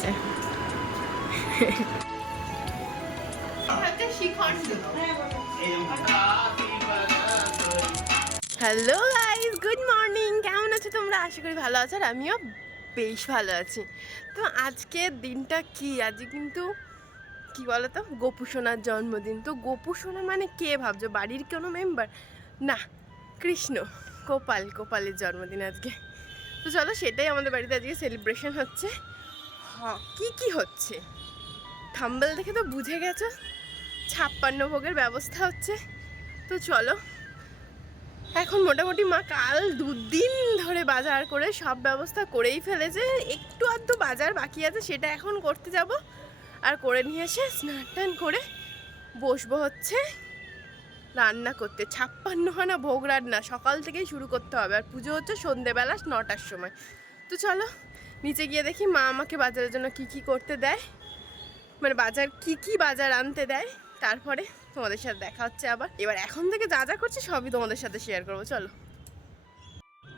গেছে। Hello guys, good morning. কেমন আছো তোমরা? আশা করি ভালো আছো, আর আমিও বেশ ভালো আছি। তো আজকের দিনটা কি, আজকে কিন্তু কি বলতো, গোপু সোনার জন্মদিন। তো গোপু সোনা মানে কে ভাবছো? বাড়ির কোনো মেম্বার না, কৃষ্ণ, কোপালের জন্মদিন আজকে। তো চলো, সেটাই আমাদের বাড়িতে আজকে সেলিব্রেশন হচ্ছে। কি হচ্ছে থাম্বেল দেখে তো বুঝে গেছো, 56 ভোগের ব্যবস্থা হচ্ছে। তো চলো, এখন মোটামুটি মা কাল 2 দিন ধরে বাজার করে সব ব্যবস্থা করেই ফেলেছে। একটু আধটু বাজার বাকি আছে, সেটা এখন করতে যাব। আর করে নিয়ে এসে স্নান টান করে বসবো হচ্ছে রান্না করতে। 56খানা ভোগ রান্না সকাল থেকেই শুরু করতে হবে, আর পুজো হচ্ছে সন্ধেবেলা 9টার সময়। তো চলো নিচে গিয়ে দেখি মা আমাকে বাজারের জন্য কি করতে দেয়, মানে কি বাজার আনতে দেয়। তারপরে তোমাদের সাথে দেখা হচ্ছে আবার। এবার এখন থেকে যা করছি সবই তোমাদের সাথে শেয়ার করবো, চলো।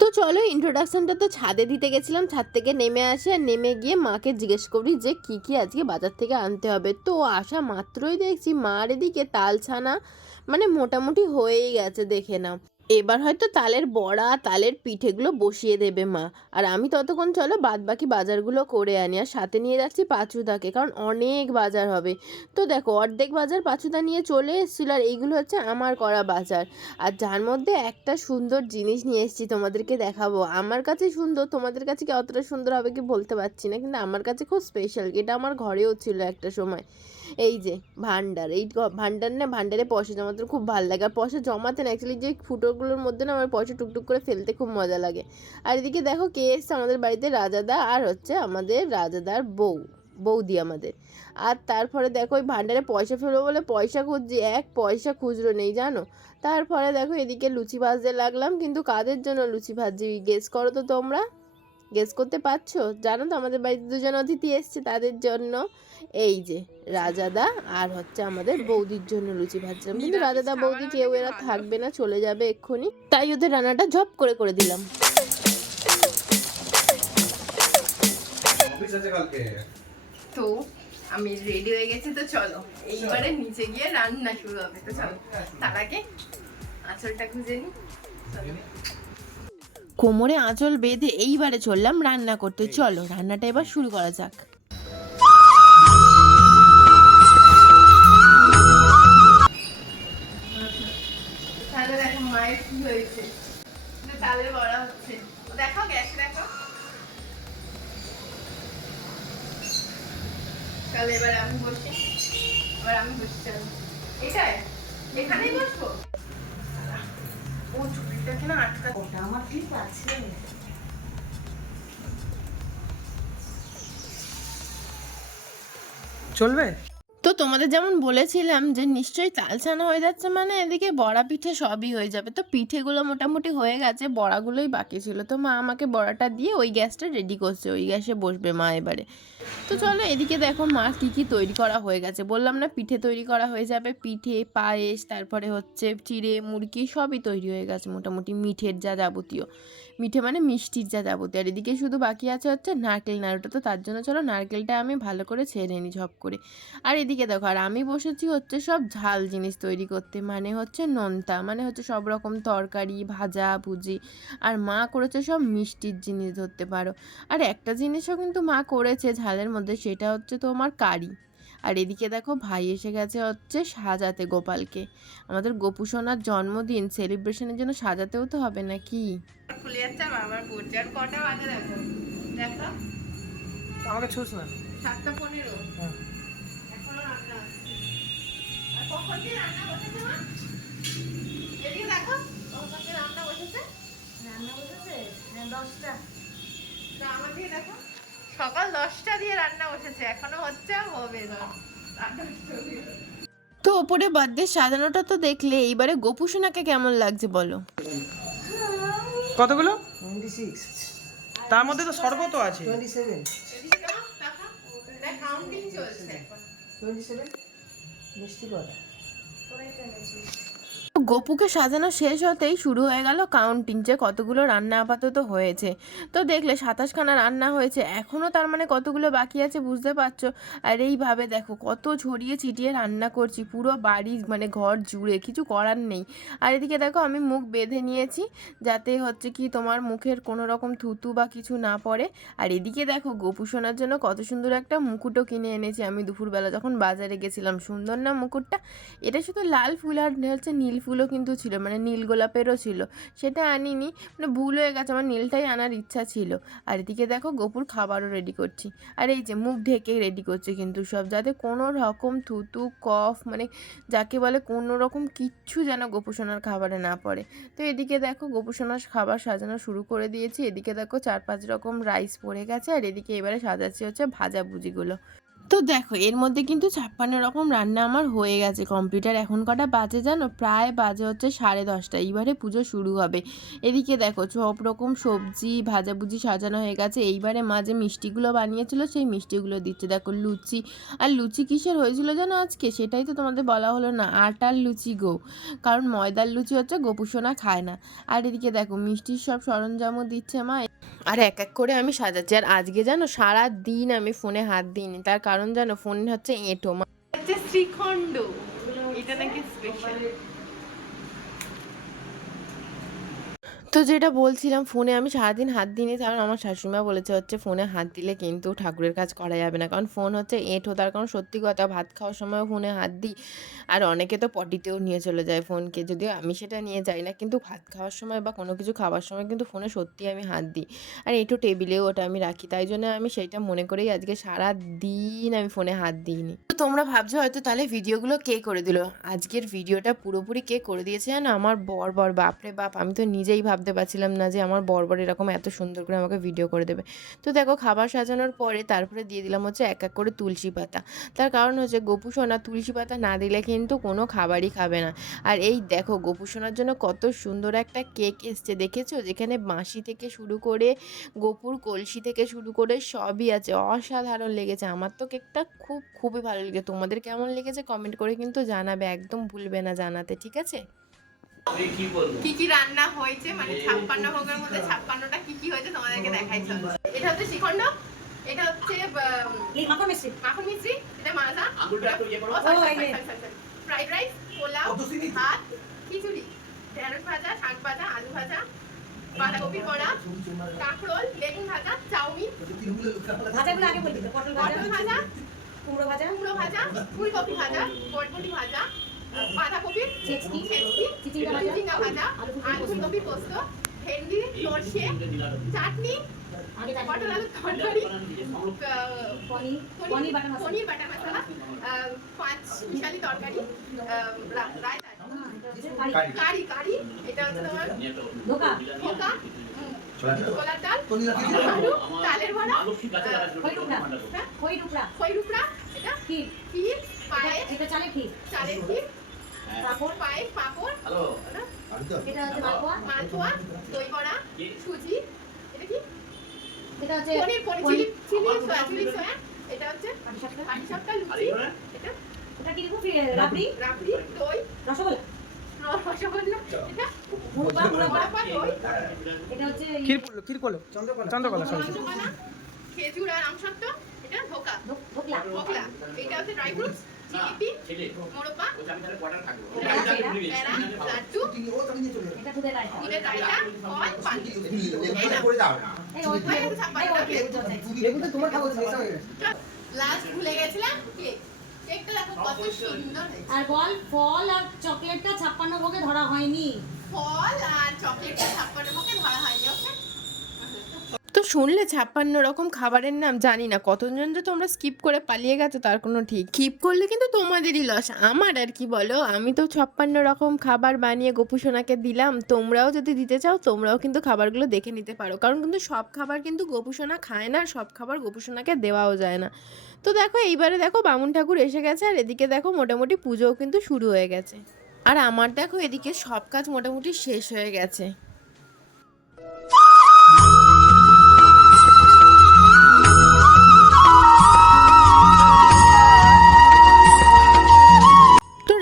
তো চলো, ইন্ট্রোডাকশনটা তো ছাদে দিতে গেছিলাম, ছাদ থেকে নেমে আসি, আর নেমে গিয়ে মাকে জিজ্ঞেস করি যে কি আজকে বাজার থেকে আনতে হবে। তো আসা মাত্রই দেখছি মার এদিকে তাল ছানা মানে মোটামুটি হয়েই গেছে, দেখে নাও। এবার হয়তো তালের বড়া, তালের পিঠেগুলো বসিয়ে দেবে মা, আর আমি ততক্ষণ চলো বাদ বাকি বাজারগুলো করে আনি। আর সাথে নিয়ে যাচ্ছি পাঁচুদাকে, কারণ অনেক বাজার হবে। তো দেখো, অর্ধেক বাজার পাঁচুদা নিয়ে চলে এসেছিলো, আর এইগুলো হচ্ছে আমার করা বাজার। আর যার মধ্যে একটা সুন্দর জিনিস নিয়ে এসেছি, তোমাদেরকে দেখাবো। আমার কাছে সুন্দর, তোমাদের কাছে কি অতটা সুন্দর হবে কি বলতে পারছি না, কিন্তু আমার কাছে খুব স্পেশাল। এটা আমার ঘরেও ছিল একটা সময়। এই যে ভান্ডার, এই ভান্ডার না, ভান্ডারে পয়সা জমাতে খুব ভালো লাগে। আর পয়সা জমাতে না, অ্যাকচুয়ালি যে ফুটোগুলোর মধ্যে না আমার পয়সা টুকটুক করে ফেলতে খুব মজা লাগে। আর এদিকে দেখো কে এসছে আমাদের বাড়িতে, রাজাদা, আর হচ্ছে আমাদের রাজাদার বৌদি আমাদের। আর তারপরে দেখো ওই ভান্ডারে পয়সা ফেলবো বলে পয়সা খুঁজছি, 1 পয়সা খুচরো নেই জানো। তারপরে দেখো এদিকে লুচি ভাজতে লাগলাম, কিন্তু কাদের জন্য লুচি ভাজছি গেস করো তো তোমরা? গেস করতে পারছো? জানো তো, আমাদের বাড়িতে 2জন অতিথি এসছে, তাদের জন্য। এই যে রাজাদা আর হচ্ছে আমাদের বৌদির জন্য লুচি ভাজছিলাম, কিন্তু রাজাদা বৌদি কেউ এরা থাকবে না, চলে যাবে এক্ষুনি, তাই ওদের রান্নাটা ঝপ করে দিলাম। তো আমি রেডি হয়ে গেছি, তো চলো এইবারে নিচে গিয়ে রান্না শুরু হবে। তো চলো, তার আগে আঁচলটা খুঁজে নি। কোমরে আঁচল বেঁধে এইবারে চললাম রান্না করতে। চলো রান্নাটা এবার শুরু করা যাক। তাহলে দেখো মায়ের কি হয়েছে, তালের বড়া হচ্ছে। দেখো গ্যাস দেখো। চলো এবার আমি বসি, চলো এটাই, এখানেই বসবো। ও চুড়িটাকে না আটকা, ওটা আমার ঠিক আছে। চলবে তো। তোমাদের যেমন বলেছিলাম যে নিশ্চয়ই তাল ছানা হয়ে যাচ্ছে, মানে এদিকে বড়া পিঠে সবই হয়ে যাবে। তো পিঠেগুলো মোটামুটি হয়ে গেছে, বড়াগুলোই বাকি ছিল। তো মা আমাকে বড়াটা দিয়ে ওই গ্যাসটা রেডি করছে, ওই গ্যাসে বসবে মা এবারে। তো চলো এদিকে দেখো মা কি তৈরি করা হয়ে গেছে। বললাম না, পিঠে তৈরি করা হয়ে যাবে, পিঠে, পায়েস, তারপরে হচ্ছে চিড়ে মুড়কি সবই তৈরি হয়ে গেছে মোটামুটি। মিঠের যা যাবতীয়, মিঠে মানে মিষ্টির যা যাবতীয়। আর এদিকে শুধু বাকি আছে হচ্ছে নারকেল নাড়ুটা। তো তার জন্য চলো নারকেলটা আমি ভালো করে ছেড়ে নিই ঝপ করে। আর এদিকে দেখো, আর আমি বসেছি হচ্ছে সব ঝাল জিনিস তৈরি করতে, মানে হচ্ছে নোনতা, মানে হচ্ছে সব রকম তরকারি, ভাজা ভুজি। আর মা করেছে সব মিষ্টির জিনিস ধরতে পারো। আর একটা জিনিসও কিন্তু মা করেছে ঝালের মধ্যে, সেটা হচ্ছে তোমার কারি। আর এদিকে দেখো ভাই এসে গেছে হচ্ছে সাজাতে গোপালকে। আমাদের গোপু সোনার জন্মদিন সেলিব্রেশনের জন্য সাজাতেও তো হবে নাকি। খুলে যাচ্ছে আমার পড়ছে। আর কটা বাজে দেখো, দেখো আমাকে ছুঁস না। 7:15। এখনো রান্না হচ্ছে। আর কখন দিয়ে রান্না বসেছে মা? এদিকে দেখো, কখন দিয়ে রান্না বসেছে? হ্যাঁ 10টা। তো আমার দিকে দেখো, সকাল 10টা দিয়ে রান্না বসেছে, এখনো হচ্ছে, হবে না। তো ওপরে বার্থডে সাজানোটা তো দেখলে, এইবারে গোপু সোনাকে কেমন লাগছে বলো? কতগুলো? 26। তার মধ্যে তো শরবত আছে। 27। কাউন্টিং চলছে। 27 মিষ্টি কটা? গোপুকে সাজানো শেষ হতেই শুরু হয়ে গেল কাউন্টিং, যে কতগুলো রান্না আপাতত হয়েছে। তো দেখলে 27খানা রান্না হয়েছে, এখনও তার মানে কতগুলো বাকি আছে বুঝতে পারছো। আর এইভাবে দেখো কত ছড়িয়ে ছিটিয়ে রান্না করছি পুরো বাড়ি মানে ঘর জুড়ে, কিছু করার নেই। আর এদিকে দেখো আমি মুখ বেঁধে নিয়েছি যাতে হচ্ছে কি তোমার মুখের কোনো রকম থুতু বা কিছু না পড়ে। আর এদিকে দেখো গোপু সোনার জন্য কত সুন্দর একটা মুকুটও কিনে এনেছি আমি দুপুরবেলা যখন বাজারে গেছিলাম। সুন্দর না মুকুটটা? এটা শুধু লাল ফুল আর হচ্ছে নীল ফুলও কিন্তু ছিল, মানে নীল গোলাপেরও ছিল, সেটা আনিনি, মানে ভুল হয়ে গেছে, আমার নীলটাই আনার ইচ্ছা ছিল। আর এদিকে দেখো গোপুর খাবারও রেডি করছি, আর এই যে মুখ ঢেকে রেডি করছি কিন্তু সব, যাতে কোনো রকম থুতু কফ মানে যাকে বলে কোনো রকম কিচ্ছু যেন গোপু সোনার খাবারে না পড়ে। তো এদিকে দেখো গোপু সোনার খাবার সাজানো শুরু করে দিয়েছি। এদিকে দেখো 4-5 রকম রাইস পড়ে গেছে, আর এদিকে এবারে সাজাচ্ছি হচ্ছে ভাজাভুজিগুলো। তো দেখো এর মধ্যে কিন্তু 56 রকম রান্না আমার হয়ে গেছে কম্পিউটার। এখন কটা বাজে জানো? প্রায় বাজে হচ্ছে 10:30। এইবারে পুজো শুরু হবে। এদিকে দেখো সব রকম সবজি ভাজাভুজি সাজানো হয়ে গেছে। এইবারে মাঝে মিষ্টিগুলো বানিয়েছিল, সেই মিষ্টিগুলো দিচ্ছে। দেখো লুচি, আর লুচি কিসের হয়েছিল জানো আজকে? সেটাই তো তোমাদের বলা হলো না, আটার লুচি গো, কারণ ময়দার লুচি হচ্ছে গোপু সোনা খায় না। আর এদিকে দেখো মিষ্টির সব সরঞ্জামও দিচ্ছে মা, আর এক এক করে আমি সাজাচ্ছি। আর আজকে জানো সারা দিন আমি ফোনে হাত দিইনি, তার কারণ জানো ফোন হচ্ছে এঁটো হচ্ছে শ্রীখণ্ড, এটা নাকি স্পেশাল। তো যেটা বলছিলাম, ফোনে আমি সারাদিন হাত দিইনি, কারণ আমার শাশুড়িমা বলেছে হচ্ছে ফোনে হাত দিলে কিন্তু ঠাকুরের কাজ করা যাবে না, কারণ ফোন হচ্ছে এঁটো। তার কারণ সত্যি কথা, ভাত খাওয়ার সময় ফোনে হাত দিই, আর অনেকে তো পটিতেও নিয়ে চলে যায় ফোনকে, যদিও আমি সেটা নিয়ে যাই না, কিন্তু ভাত খাওয়ার সময় বা কোনো কিছু খাওয়ার সময় কিন্তু ফোনে সত্যি আমি হাত দিই। আর এঁটো টেবিলেও ওটা আমি রাখি, তাই জন্য আমি সেইটা মনে করেই আজকে সারা দিন আমি ফোনে হাত দিইনি। তো তোমরা ভাবছো হয়তো তাহলে ভিডিওগুলো কে করে দিল? আজকের ভিডিওটা পুরোপুরি কে করে দিয়েছে জানো? আমার বর। বাপরে বাপ, আমি তো নিজেই ভাবতে পারছিলাম না যে আমার বর এরকম এত সুন্দর করে আমাকে ভিডিও করে দেবে। তো দেখো খাবার সাজানোর পরে তারপরে দিয়ে দিলাম হচ্ছে এক এক করে তুলসী পাতা। তার কারণ হচ্ছে গোপু সোনা তুলসী পাতা না দিলে কিন্তু কোনো খাবারই খাবে না। আর এই দেখো গোপু সোনার জন্য কত সুন্দর একটা কেক এসছে, দেখেছো? যেখানে বাঁশি থেকে শুরু করে গোপুর কলসি থেকে শুরু করে সবই আছে, অসাধারণ লেগেছে। আমার তো কেকটা খুবই ভালো লেগেছে। তোমাদের কেমন লেগেছে কমেন্ট করে কিন্তু জানাবে, একদম ভুলবে না জানাতে, ঠিক আছে? কি কি রান্না হয়েছে, মানে 56 ভোগের মধ্যে 56টা কি কি হয়েছে তোমাদেরকে দেখাই চলো। এটা হচ্ছে শ্রীখণ্ড, এটা হচ্ছে মাখন মিষ্টি, এটা মাজা, ফ্রাইড রাইস, পোলাও, ভাত, খিচুড়ি, ঢেঁড়স ভাজা, শাক ভাজা, আলু ভাজা, বাঁধাকপি বড়া, কাঁকরোল, বেগুন ভাজা, চাউমিন, ভাজাগুলো আগে বলবি, পটল ভাজা, কুমড়ো ভাজা, ফুলকপি ভাজা, বরবটি ভাজা, বাঁধাকপির চিচিঙ্গা ভাজা, আলু ফুলকপি পোস্ত, ভেন্ডি সরষে চাটনি, পটল আলুর তরকারি, পনির বাটা মশলা, 5 মিশালি তরকারি, রায়তা, কারি, এটা হচ্ছে তোমার ধোকা, ছোলার ডাল, আলু, তালের বড়া, খই রুপড়া, এটা ক্ষীর, পায়েস, এটা চালের ক্ষীর, পাঁপড়, এটা হচ্ছে মালপোয়া, দই বড়া, সুজি, এটা কি? এটা হচ্ছে পনির চিলি সোয়া, এটা হচ্ছে পাটিসাপটা, লুচি, এটা কি দেবো? রাবড়ি, দই, রসগোল্লা, এটা মুড়া, দই, এটা হচ্ছে ক্ষীরকলা, চন্দ্রকলা, খেজুর আর আমসত্ব, এটা ধোকলা, এটা হচ্ছে ড্রাই ফ্রুটস, জিলিপি, মোরব্বা, লাড্ডু, এটা দুধের রায়তা, ফল, পানি। লাস্ট ভুলে গেছিলাম কেকটা দেখো কত সুন্দর হয়েছে। আর বল, ফল আর চকলেটটা 56 ভোগে ধরা হয়নি। ফল আর চকলেটটা 56 ভোগে ধরা হয়নি। ওকে, তো শুনলে 56 রকম খাবারের নাম, জানি না কতজন যে তোমরা স্কিপ করে পালিয়ে গেছো তার কোনো ঠিক। স্কিপ করলে কিন্তু তোমাদেরই লস, আমার আর কি বলো। আমি তো 56 রকম খাবার বানিয়ে গোপু সোনাকে দিলাম, তোমরাও যদি দিতে চাও তোমরাও কিন্তু খাবারগুলো দেখে নিতে পারো, কারণ কিন্তু সব খাবার কিন্তু গোপু সোনা খায় না, আর সব খাবার গোপু সোনাকে দেওয়াও যায় না। তো দেখো এইবারে দেখো বামুন ঠাকুর এসে গেছে, আর এদিকে দেখো মোটামুটি পুজোও কিন্তু শুরু হয়ে গেছে, আর আমার দেখো এদিকে সব কাজ মোটামুটি শেষ হয়ে গেছে।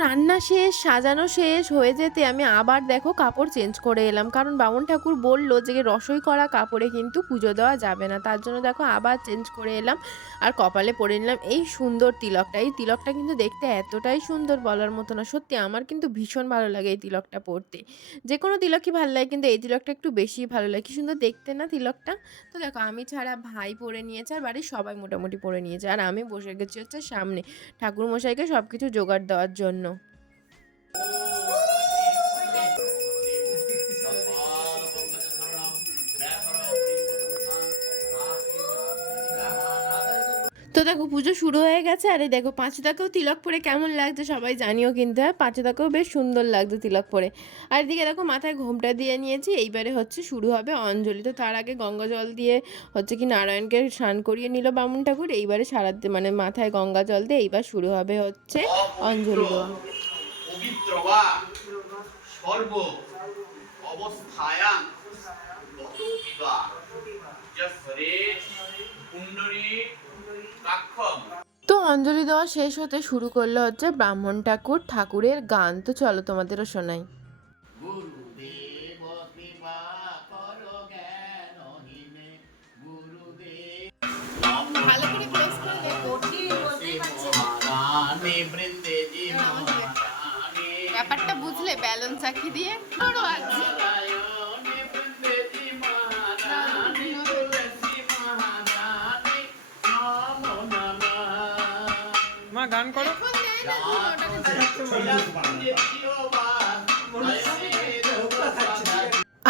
রান্না শেষ, সাজানো শেষ হয়ে যেতে আমি আবার দেখো কাপড় চেঞ্জ করে এলাম, কারণ বামুন ঠাকুর বললো যে রসই করা কাপড়ে কিন্তু পুজো দেওয়া যাবে না। তার জন্য দেখো আবার চেঞ্জ করে এলাম আর কপালে পরে নিলাম এই সুন্দর তিলকটা। এই তিলকটা কিন্তু দেখতে এতটাই সুন্দর বলার মতো না, সত্যি আমার কিন্তু ভীষণ ভালো লাগে এই তিলকটা পরতে। যে কোনো তিলকই ভালো লাগে কিন্তু এই তিলকটা একটু বেশি ভালো লাগে, কি সুন্দর দেখতে না তিলকটা। তো দেখো আমি ছাড়া ভাই পরে নিয়েছে আর বাড়ির সবাই মোটামুটি পরে নিয়েছে, আর আমি বসে গেছি হচ্ছে সামনে ঠাকুর মশাইকে সব কিছু জোগাড় দেওয়ার জন্য। তো দেখো পুজো শুরু হয়ে গেছে, আরে দেখো পাঁচুদাকেও তিলক পরে কেমন লাগছে সবাই জানিও কিন্তু। হ্যাঁ, পাঁচুদাকেও বেশ সুন্দর লাগছে তিলক পরে। আর এদিকে দেখো মাথায় ঘোমটা দিয়ে নিয়েছি, এইবারে হচ্ছে শুরু হবে অঞ্জলি। তো তার আগে গঙ্গা জল দিয়ে হচ্ছে কি নারায়ণকে স্নান করিয়ে নিল বামুন ঠাকুর, এইবারে মানে মাথায় গঙ্গা জল দিয়ে এইবার শুরু হবে হচ্ছে অঞ্জলি দেওয়া। পবিত্র বা সর্ব অবস্থায়াং গত বিবা যস্রে কুণ্ডরী কাক্ষম। তো অঞ্জলি দেওয়া শেষ হতে শুরু করলো হচ্ছে ব্রাহ্মণ ঠাকুর ঠাকুরের গান। তো চলো তোমাদেরও শোনাই। গুরুদেব কৃপা করো জ্ঞানহীনে গুরুদেব ভালো করে ক্লোজ করে দেখো, মহারানী বৃন্দে জি মহারানী ব্যাপারটা বুঝলে ব্যালন চাকি দিয়ে বড় আছে। নারায়ণী বৃন্দে জি মহারানী তুলসী মহারানী নমো নমঃ। মা গান করো।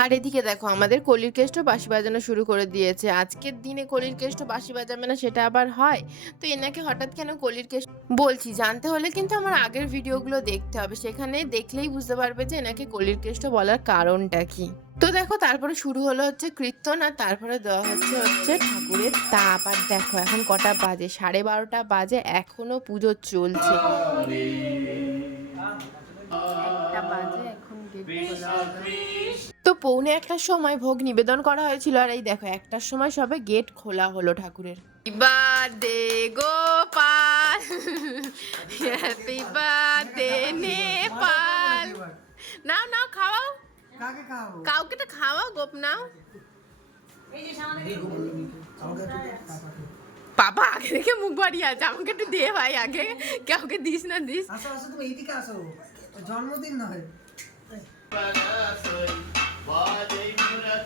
আর এদিকে দেখো আমাদের কলির কেষ্ট বাঁশি বাজানো শুরু করে দিয়েছে। আজকের দিনে কলির কেষ্ট বাঁশি বাজাবে না সেটা আবার হয়? তো এনাকে হঠাৎ কেন কলির কেষ্ট বলছি জানতে হলে কিন্তু আমার আগের ভিডিওগুলো দেখতে হবে, সেখানে দেখলেই বুঝতে পারবে যে এনাকে কলির কেষ্ট বলার কারণটা কি। তো দেখো তারপরে শুরু হলো হচ্ছে কীর্তন, আর তারপরে দেওয়া হচ্ছে ঠাকুরের তাপ। আর দেখো এখন কটা বাজে, 12:30 বাজে, এখনো পুজো চলছে। একটা বাজে, এখন গেট খোলা হবে। তো 1:45 সময় ভোগ নিবেদন করা হয়েছিল, আর এই দেখো 1টার সময় সবে গেট খোলা হলো ঠাকুরের। Birthday Gopal, happy birthday Nepal. নাও নাও খাওয়াও, কাকে খাওয়াবো? কাউকে তো খাওয়াও, গোপ নাও। এই যে সামনে আমাকে একটু দে, পাপা আগে থেকে মুখ বাড়িয়ে আছে, আমাকে একটু দে ভাই আগে, কাউকে দিস না দিস। আসো আসো, তুমি এইদিকে আসো, জন্মদিন নয়। বাজে মুরা